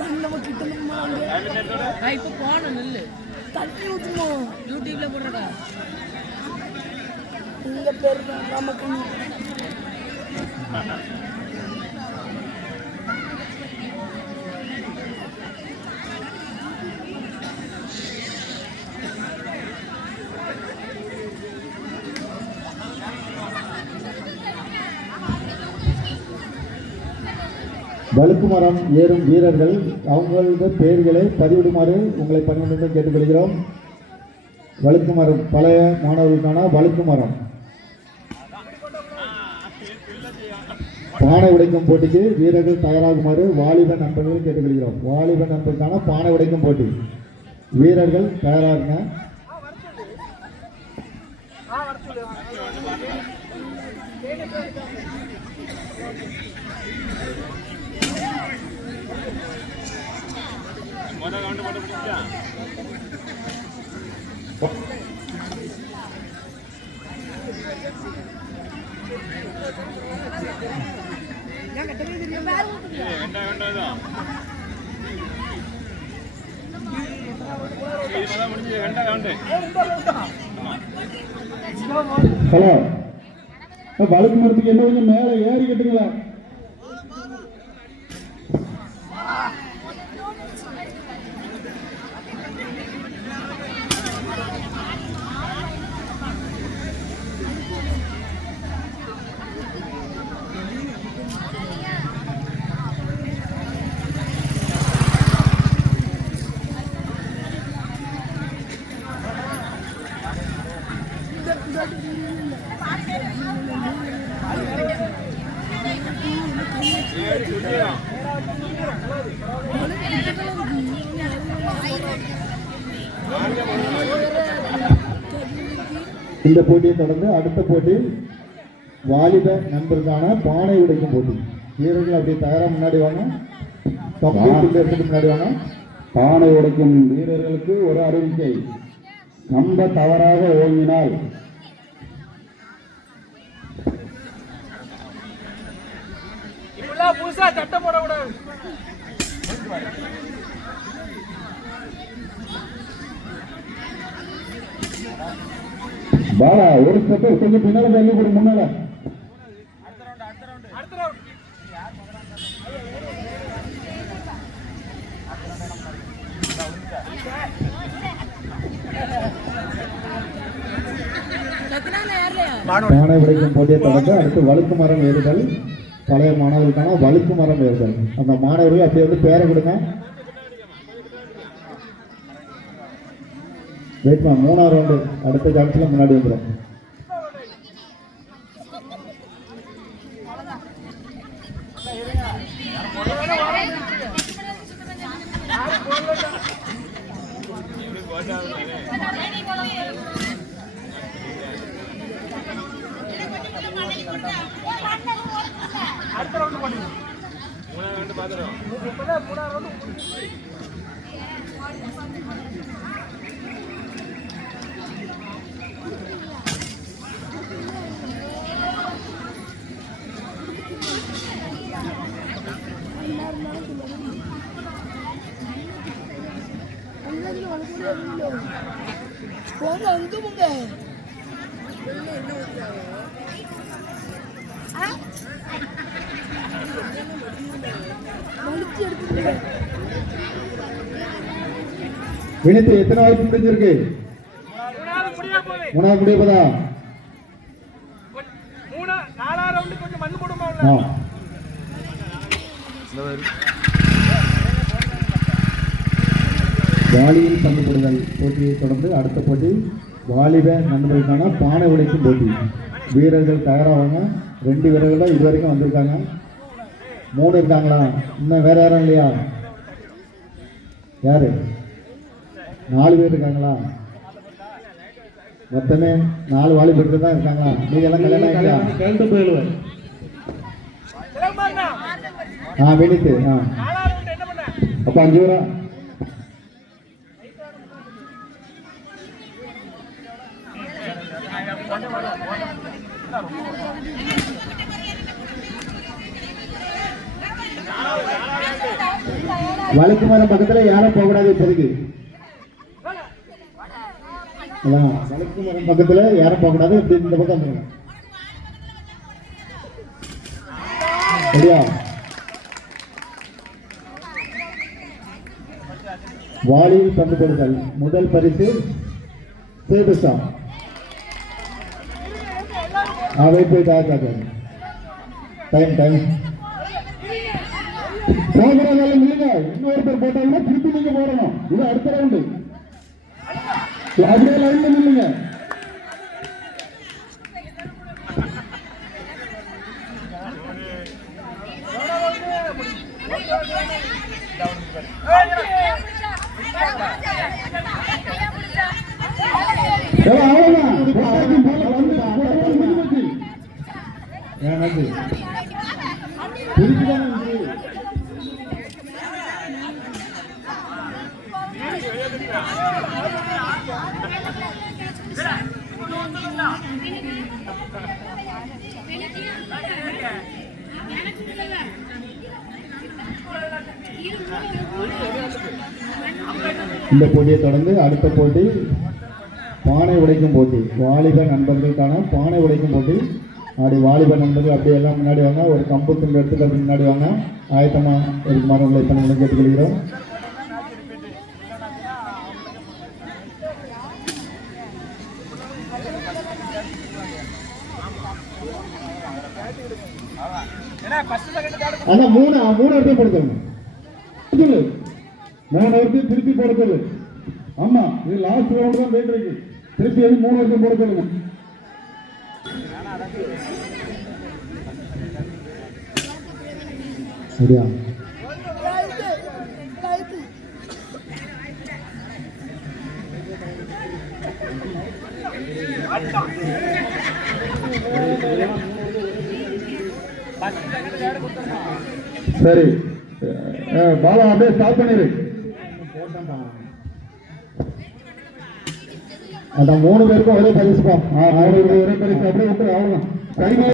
தண்ணி நம்ம கிட்டணுமா இப்போ போகணும் நெல் தண்ணி ஊற்றுமோ யூடியூப்ல போடுறதா இந்த பேர் நமக்கு வழுக்கு மரம் ஏறும் வீரர்கள் அவங்களது பெயர்களை பதிவிடுமாறு உங்களை பணியுடன் கேட்டுக்கொள்கிறோம். வழுக்கு மரம் பழைய மாணவர்களுக்கான வழுக்கு மரம் பானை உடைக்கும் போட்டிக்கு வீரர்கள் தயாராகுமாறு வாலிப நண்பர்கள் கேட்டுக்கொள்கிறோம். வாலிப நண்பர்களுக்கான பானை உடைக்கும் போட்டி வீரர்கள் தயாராகுங்க. ஹலோ, வழுக்கு மரத்துக்கு என்ன கொஞ்சம் மேல ஏறி கட்டுங்களா? இந்த போட்டியை தொடர்ந்து அடுத்த போட்டி வாலிப நண்பருக்கான பானை உடைக்கும் போட்டி. வீரர்கள் அப்படி தயாரா முன்னாடி வாங்க. முன்னாடி வாங்க. பானை உடைக்கும் வீரர்களுக்கு ஒரு அறிவிக்கை. கம்ப தவறாக ஓங்கினால் புதுசா சட்டம் போடக்கூடாது. பாலா ஒரு ஸ்டெப் கொஞ்சம் பின்னால தள்ளி போடு. முன்னால பானை உடைக்கும் போட்டியை தொடர்ந்து அடுத்து வழுக்கு மரம் ஏறுதல். பழைய மாணவர்களுக்கான வழுக்கு மரம் ஏறுதல். அந்த மாணவர்கள் அப்படியே வந்து பேரை கொடுங்க. வெயிட் பண்ண 3ஆம் ரவுண்டு அடுத்த சான்ஸ்ல முன்னாடி வந்துடும். வினித்து எத்தனை வாய்ப்பு முடிஞ்சிருக்கு? 3ஆவது முடிய போதா? 4ஆம் ரவுண்ட் கொஞ்சம் மண்ணு போடுமா? வாலியில் பங்கு போடுதல் போட்டியை தொடர்ந்து அடுத்த போட்டி வாலிப நண்பர்களுக்கான பானை உடைக்கும் போட்டி. வீரர்கள் தயாராவாங்க. 2 வீரர்கள் தான் இது வரைக்கும் வந்திருக்காங்க. 3 இருக்காங்களா? இன்னும் வேற யாரும் இல்லையா? யாரு? 4 பேர் இருக்காங்களா? மொத்தமே 4 வாலிபர்கள் தான் இருக்காங்களா? நீங்க எல்லாம் கல்யாணம் ஆகியா? வினித்து அப்ப 5 பேரா? வழுக்கு மரம் பக்கத்துல யாரும் போகக்கூடாது இப்போதைக்கு. அதான் வழுக்கு மரம் பக்கத்துல யாரும் போகக்கூடாது. இப்படி இந்த பக்கம் வந்துருங்க. சரியா? வாளியில் பந்து போடுதல். முதல் பரிசு சேதுசா. அவை போய் டைம் போகிறதால இல்லைங்க. இன்னொருத்தர் போட்டாங்கன்னா திருப்பி நீங்க போடணும். இது அடுத்த ரவுண்டு. அப்படியே லைன்ல நில்லுங்க. இந்த போட்டியை தொடர்ந்து அடுத்த போட்டி பானை உடைக்கும் போட்டி. வாலிப நண்பர்களுக்கான பானை உடைக்கும் போட்டி. அப்படி வாலிப நண்பர்கள் அப்படியே எல்லாம் முன்னாடி வாங்க. ஒரு கம்பு துண்டு எடுத்துக்கிறது முன்னாடி வாங்க. ஆயத்தமா இருக்குமாறு உங்களை பண்ண கேட்டுக்கொள்கிறோம். அதான் மூணு இடத்தையும் கொடுத்துருங்க. 3 இடத்தையும் திருப்பி போடுறது. ஆமா, இது லாஸ்ட் ரவுண்ட் தான் போயிட்டு இருக்கு. திருப்பி 3 இடத்தையும் போட சொல்லுங்க. சரியா? சரி, பாலா அப்படியே ஸ்டாப் பண்ணிரு. அதான் 3 பேருக்கும் ஒரே பரிசுப்பா. ஒரே பரிசு அப்படியே விட்டு அவ்வளவுதான்.